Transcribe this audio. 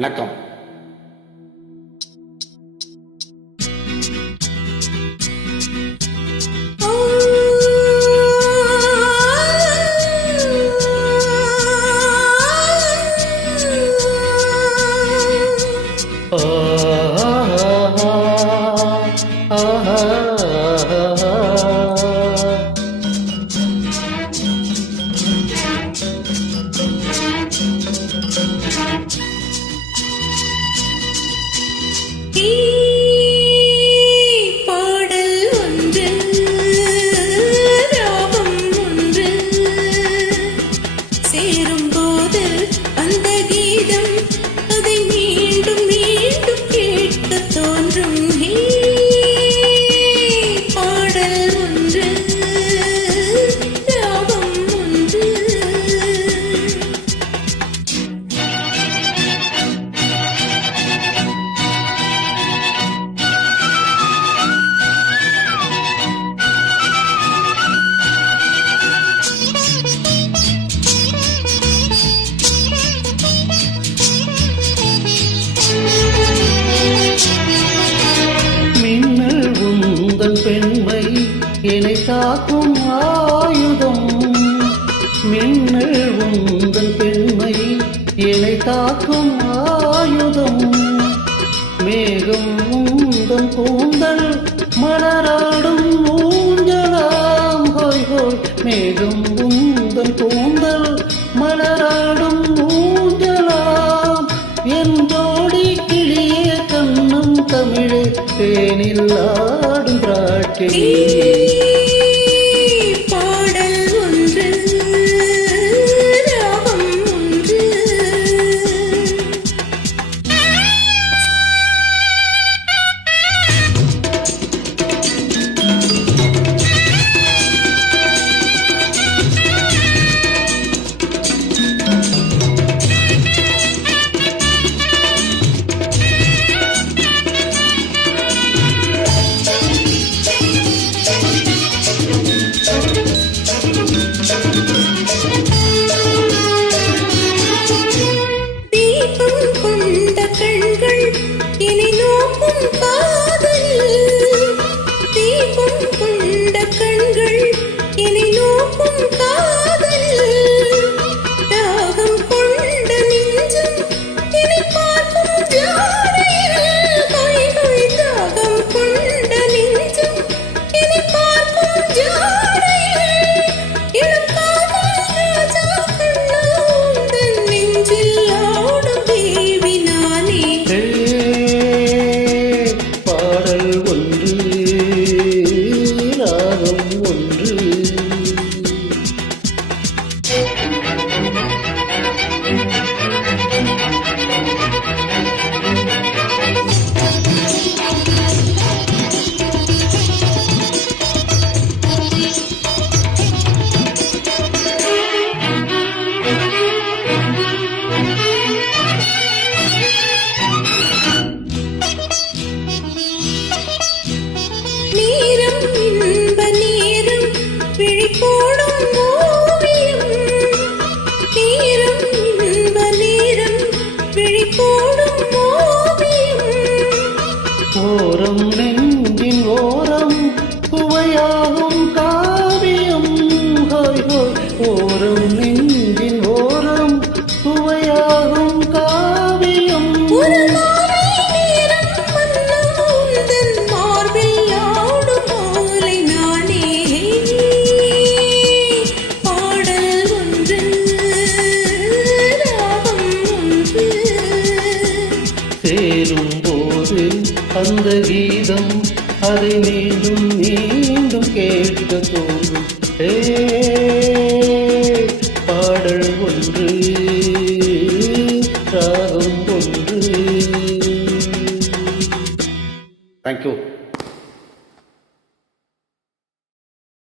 வணக்கம். பெண்மை என்னை தாக்கும் ஆயுதம். மின்னல் உந்தன் பெண்மை என்னை தாக்கும் ஆயுதம். மேகம் உந்தன் கூந்தல் மலராடும் ஊஞ்சலாம். ஹோய் ஹோய் மேகம் உந்தன் கூந்தல் மலராடும் ஊஞ்சலாம். என் ஜோடி கிளியே கண்ணும் தமிழே தேனில் ஆடும் திராட்சை. ஓரம் நெஞ்சின் ஓரம் சுவையாகும் காவியம். ஹோய் ஹோய் ஓரம் நெஞ்சின் ஓரம் சுவையாகும் காவியம். சேரும்போது அந்த கீதம் அதை மீண்டும் மீண்டும் கேட்க தோன்றும்.